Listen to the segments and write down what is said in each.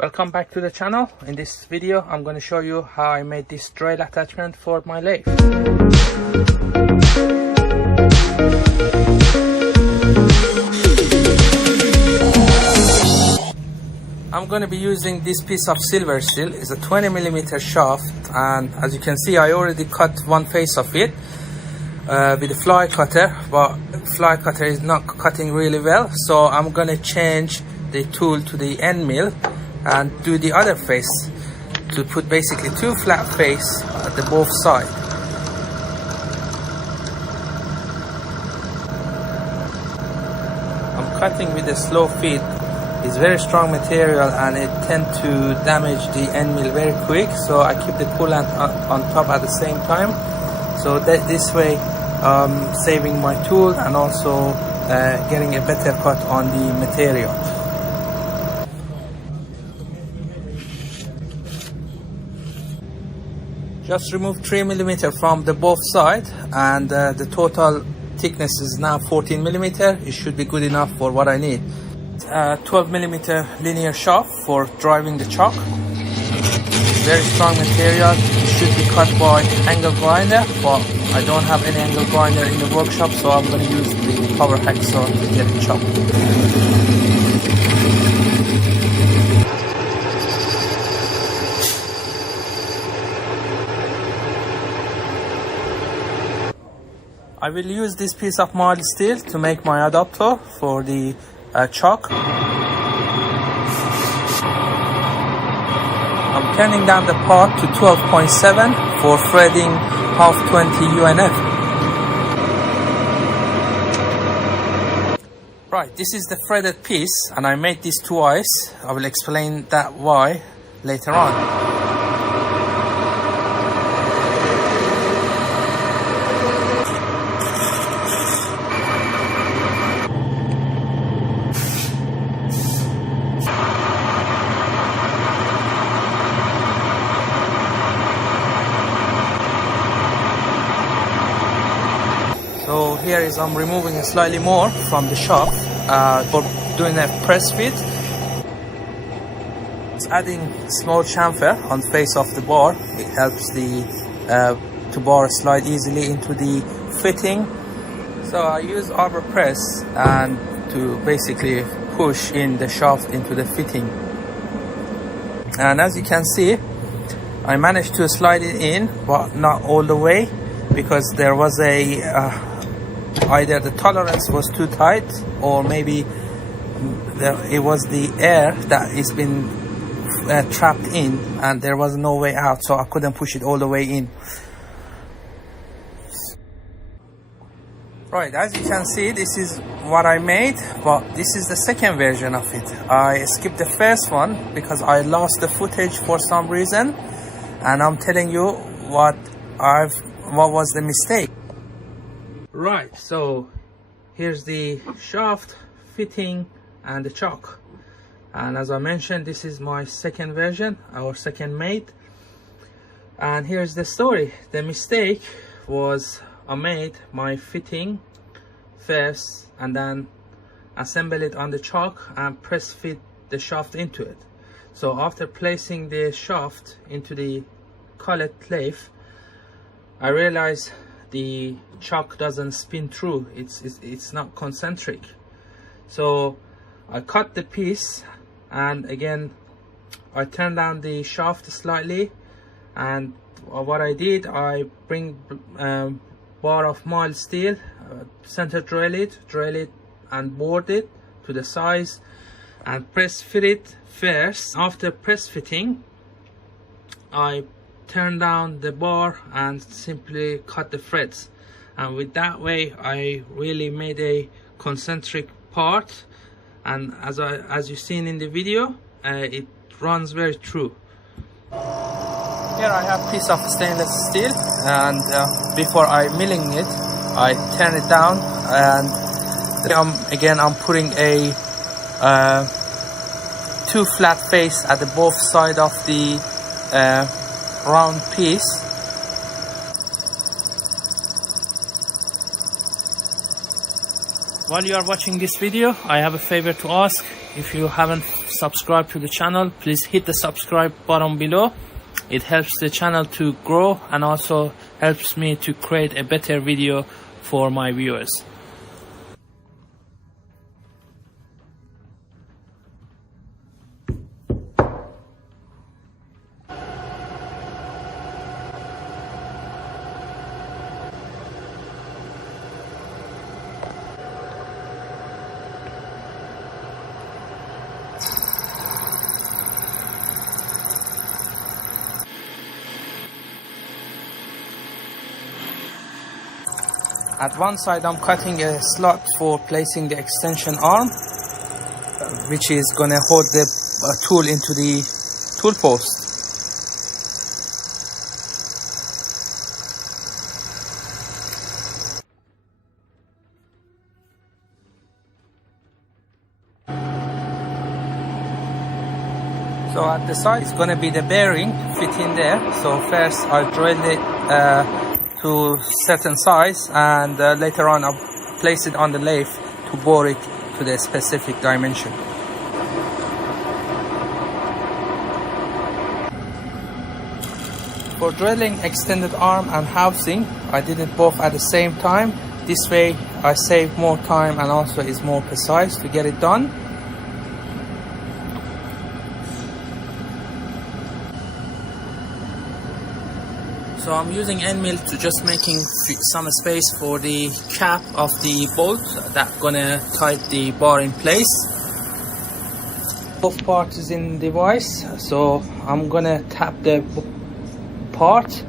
Welcome back to the channel. In this video I'm going to show you how I made this drill attachment for my lathe. I'm going to be using this piece of silver steel. It's a 20mm shaft, and as you can see I already cut one face of it with a fly cutter, but fly cutter is not cutting really well, so I'm going to change the tool to the end mill and do the other face to put basically two flat face at the both side. I'm cutting with a slow feed. It's very strong material and it tends to damage the end mill very quick, so I keep the coolant on top at the same time, so that this way saving my tool and also getting a better cut on the material. Just remove 3mm from the both side, and the total thickness is now 14mm. It should be good enough for what I need. 12mm linear shaft for driving the chalk. Very strong material. It should be cut by angle grinder, but I don't have any angle grinder in the workshop, so I'm going to use the power hacksaw to get it chopped. I will use this piece of mild steel to make my adapter for the chalk. I'm turning down the part to 12.7 for threading half 20 UNF. Right, this is the threaded piece, and I made this twice. I will explain that why later on. So here is I'm removing slightly more from the shaft for doing a press fit. It's adding small chamfer on face of the bar. It helps the bar slide easily into the fitting. So I use arbor press and to basically push in the shaft into the fitting. And as you can see, I managed to slide it in, but not all the way, because there was a either the tolerance was too tight, or maybe it was the air that is been trapped in and there was no way out, so I couldn't push it all the way in. Right, as you can see, this is what I made, but this is the second version of it. I skipped the first one because I lost the footage for some reason, and I'm telling you what was the mistake. Right, so here's the shaft, fitting, and the chalk. And as I mentioned, this is my second version, our second made. And here's the story. The mistake was I made my fitting first and then assemble it on the chalk and press fit the shaft into it. So after placing the shaft into the collet lathe, I realized the chalk doesn't spin through. It's not concentric. So I cut the piece, and again I turned down the shaft slightly, and what I did, I bring bar of mild steel, center drill it and board it to the size and press fit it first. After press fitting, I turn down the bar and simply cut the threads, and with that way I really made a concentric part, and as you've seen in the video, it runs very true. Here I have a piece of stainless steel, and before I milling it, I turn it down, and again I'm putting a two flat face at the both side of the round piece. While you are watching this video, I have a favor to ask. If you haven't subscribed to the channel, please hit the subscribe button below. It helps the channel to grow and also helps me to create a better video for my viewers. At one side I'm cutting a slot for placing the extension arm, which is gonna hold the tool into the tool post. So at the side is gonna be the bearing fit in there. So first I drill it to certain size, and later on I'll place it on the lathe to bore it to the specific dimension. For drilling extended arm and housing, I did it both at the same time. This way I save more time and also is more precise to get it done. So I'm using end mill to just making some space for the cap of the bolt that's gonna tie the bar in place. Both parts is in the vise, so I'm gonna tap the part.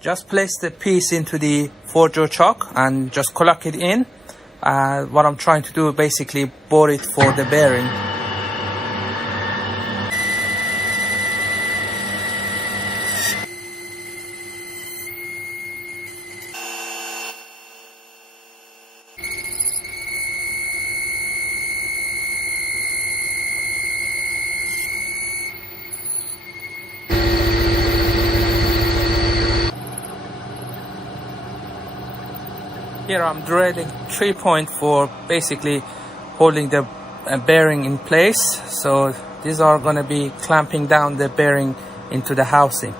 Just place the piece into the forger chuck and just collect it in. What I'm trying to do, basically bore it for the bearing. Here I'm drilling 3-point for basically holding the bearing in place. So these are going to be clamping down the bearing into the housing.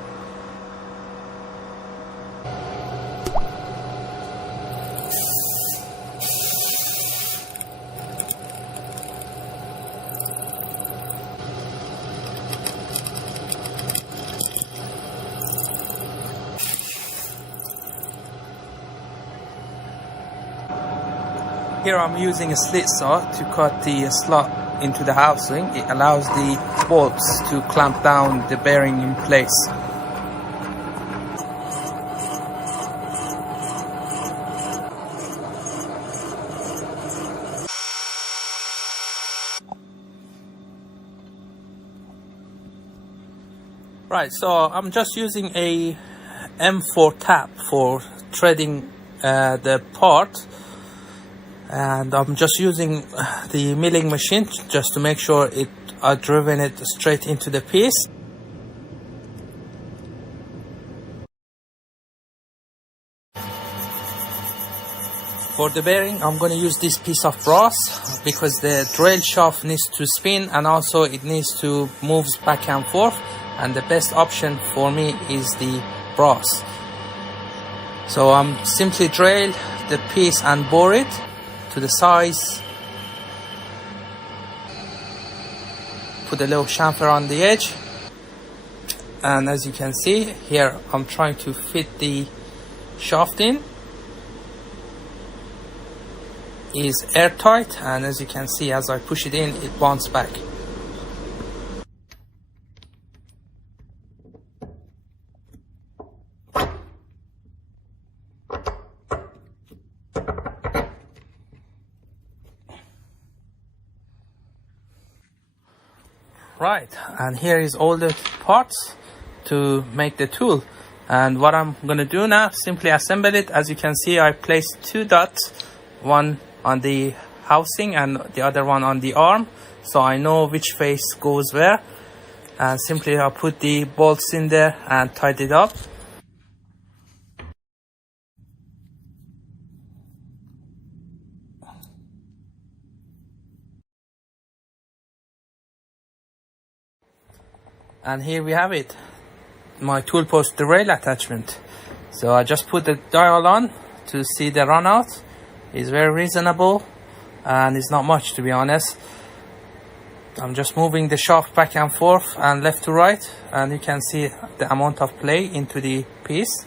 Here I'm using a slit saw to cut the slot into the housing. It allows the bolts to clamp down the bearing in place. Right, so I'm just using a M4 tap for threading the part. And I'm just using the milling machine just to make sure I've driven it straight into the piece. For the bearing, I'm going to use this piece of brass because the drill shaft needs to spin and also it needs to move back and forth, and the best option for me is the brass. So I'm simply drill the piece and bore it to the size. Put a little chamfer on the edge, and as you can see here, I'm trying to fit the shaft in. Is airtight, and as you can see, as I push it in, it bounces back. Right, and here is all the parts to make the tool. And what I'm gonna do now, simply assemble it. As you can see, I placed 2 dots, one on the housing and the other one on the arm, so I know which face goes where. And simply I'll put the bolts in there and tied it up. And here we have it, my tool post rail attachment. So I just put the dial on to see the run out. It's very reasonable and it's not much, to be honest. I'm just moving the shaft back and forth and left to right, and you can see the amount of play into the piece.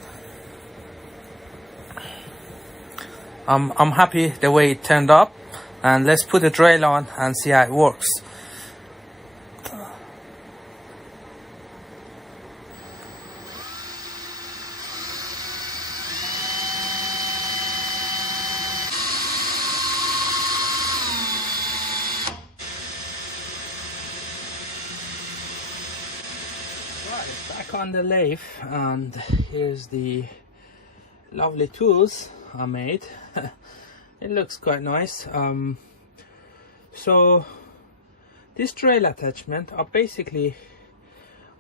I'm happy the way it turned up, and let's put the drill on and see how it works. Back on the lathe, and here's the lovely tools I made. It looks quite nice. So this drill attachment, I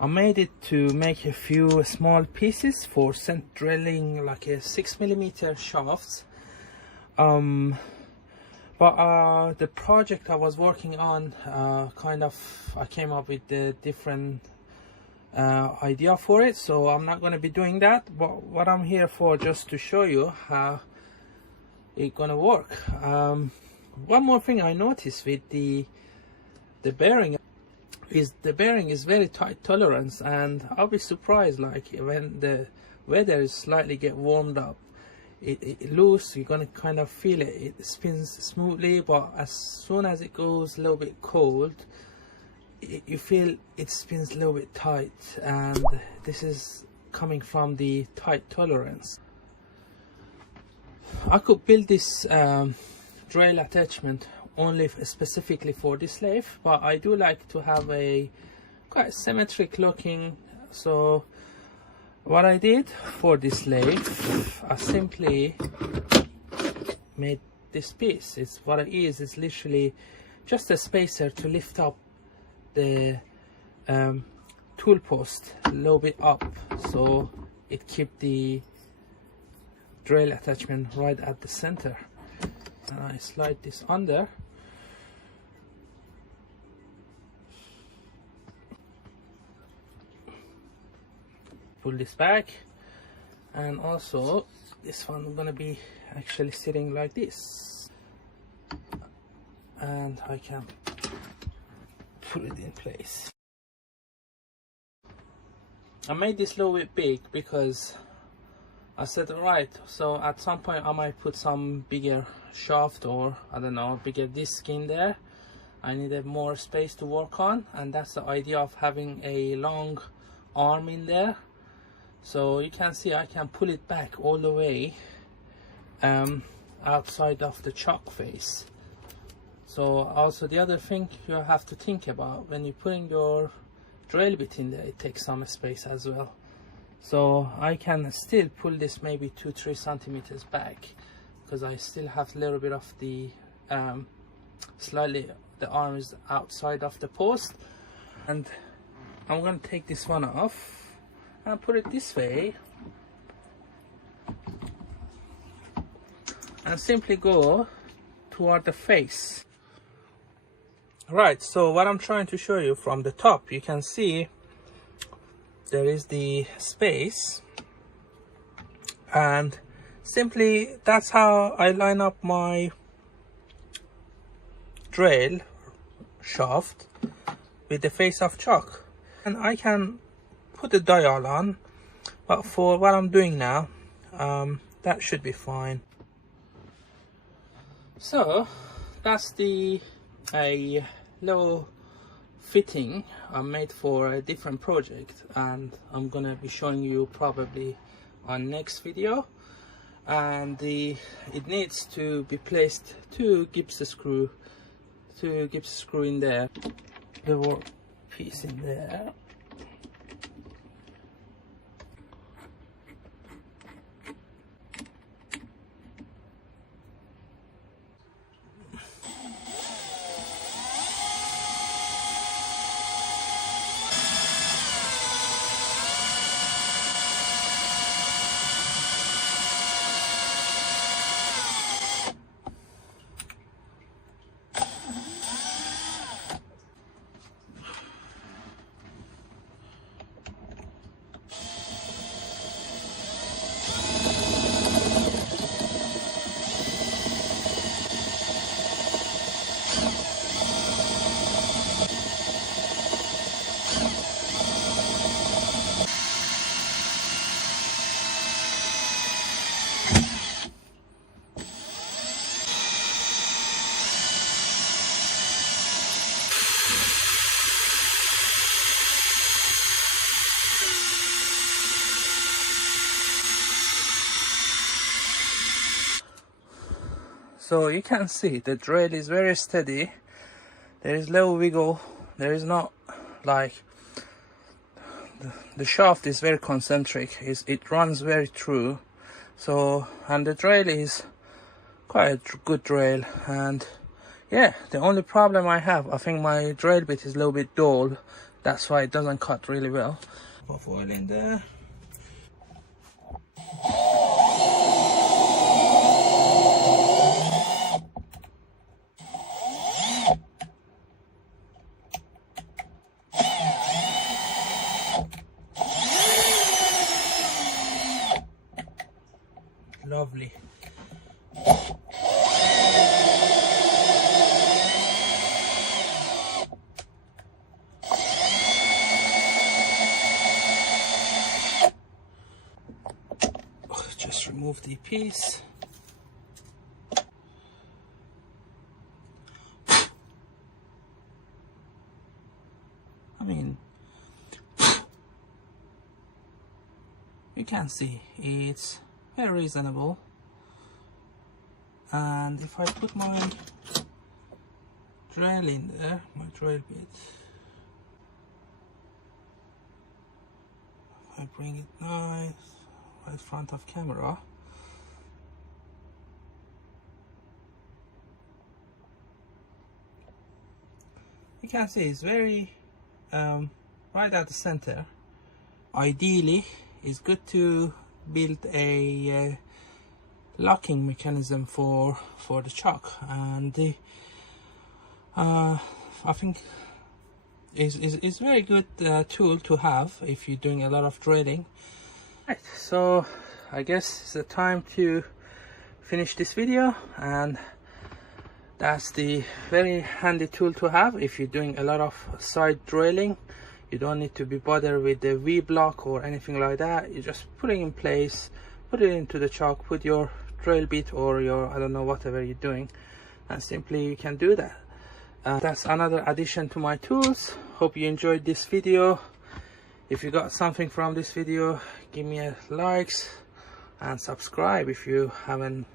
made it to make a few small pieces for center drilling, like a 6mm shafts. But the project I was working on, I came up with the different idea for it, so I'm not going to be doing that. But what I'm here for, just to show you how it's going to work. One more thing I noticed with the bearing is the bearing is very tight tolerance, and I'll be surprised, like when the weather is slightly get warmed up, it loose, you're going to kind of feel it. It spins smoothly, but as soon as it goes a little bit cold, you feel it spins a little bit tight, and this is coming from the tight tolerance. I could build this drill attachment only specifically for this lathe, but I do like to have a quite symmetric looking. So what I did for this lathe, I simply made this piece. It's what it is. It's literally just a spacer to lift up the tool post a little bit up, so it keep the drill attachment right at the center. And I slide this under, pull this back, and also this one gonna be actually sitting like this, and I can put it in place. I made this a little bit big because I said, alright, so at some point I might put some bigger shaft, or I don't know, bigger disc in there. I needed more space to work on, and that's the idea of having a long arm in there. So you can see I can pull it back all the way outside of the chock face. So also the other thing you have to think about when you're putting your drill bit in there, it takes some space as well. So I can still pull this maybe 2-3 centimeters back, because I still have a little bit of the slightly the arm is outside of the post. And I'm going to take this one off and put it this way, and simply go toward the face. Right, so what I'm trying to show you, from the top you can see there is the space, and simply that's how I line up my drill shaft with the face of chock. And I can put the dial on, but for what I'm doing now, that should be fine. So that's a little fitting I made for a different project, and I'm gonna be showing you probably on next video. And it needs to be placed two gips screw in there, the work piece in there, So you can see the drill is very steady. There is low wiggle. There is not like the shaft is very concentric. It runs very true. So, and the drill is quite a good drill. And yeah, the only problem I have, I think my drill bit is a little bit dull. That's why it doesn't cut really well. Put oil in there. Lovely. Just remove the piece. I mean, you can see it's very reasonable. And if I put my drill in there, my drill bit, I bring it nice right front of camera, you can see it's very right at the center. Ideally, it's good to build a locking mechanism for the chuck, and the I think is very good tool to have if you're doing a lot of drilling. Right, so I guess it's the time to finish this video, and that's the very handy tool to have if you're doing a lot of side drilling. You don't need to be bothered with the V-block or anything like that. You just put it in place, put it into the chuck, put your drill bit or your, I don't know, whatever you're doing, and simply you can do that. That's another addition to my tools. Hope you enjoyed this video. If you got something from this video, give me a likes and subscribe if you haven't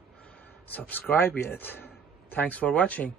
subscribed yet. Thanks for watching.